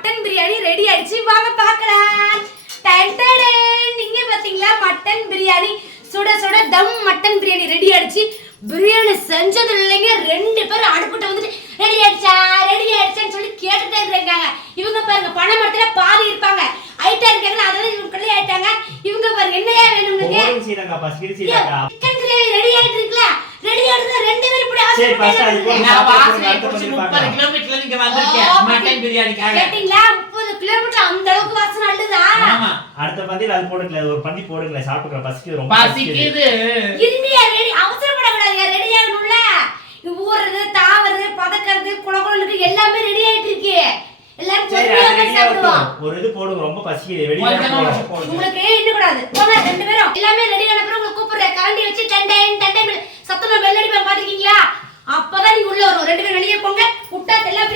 Mutton biryani ready ஆயிடுச்சு, வாங்க பார்க்கலாம். நீங்க பாத்தீங்களா மட்டன் பிரியாணி சுட சுட தம் மட்டன் பிரியாணி ரெடி ஆயிடுச்சு. பிரியாணி செஞ்சது இல்லைங்க, 2 பேரும் அடுப்புட்ட வந்துட்டு ரெடி ஆயிடுச்சான்னு சொல்லி கேட்டுட்டே இருக்காங்க. இவங்க பாருங்க பனை மரத்துல பாதி இருப்பாங்க, ஐட்டா இருக்காங்க, அதனால இவங்க கல்லே ஆயிட்டாங்க. இவங்க பாருங்க என்னையா வேணும் உங்களுக்கு? சிக்கன் கிரேவி ரெடி ஆயிட்டு இருக்குல, ரெடி ஆயிடுது. 2 பேரும் இப்படி சரி ஃபர்ஸ்ட் அது போய் நான் வாசனை 30 கிலோமீட்டர்ல நீங்க வந்திருக்கீங்க மட்டன் பிரியாணிக்காக. கேட்டிங்களா? 30 கிலோமீட்டர் அந்த அளவுக்கு வாசனை அள்ளுதா? ஆமா, அடுத்த பந்தில அது போடுங்க, ஒரு பண்ணி போடுங்க, சாப்பிடுற பசிக்குது, ரொம்ப பசிக்குது. இந்தியா ரெடி, அவசரப்படக்கூடாதுங்க, ரெடி ஆகணும்ல. ஊறது தாவறது பதக்கிறது குளகுளனுக்கு எல்லாமே ரெடி ஆயிட்டு இருக்கு. எல்லாரும் பொறுமையா சாப்பிடுவோம். ஒரு இது போடுங்க, ரொம்ப பசிக்குது, வெளிய போடுங்க. உங்களுக்கு இன்னும் கூடாது போங்க. 2 பேரும் எல்லாமே ரெடி ஆன பிறகு உங்களுக்கு கூப்பிடுறேன். கரண்டி வச்சு டண்டை சத்தமா பெல் அடிப்பேன், பாத்துக்கீங்களா? அப்பதான் நீங்க உள்ள வரும். 2 பேரும் வெளியே போங்க. முட்டை எல்லாம்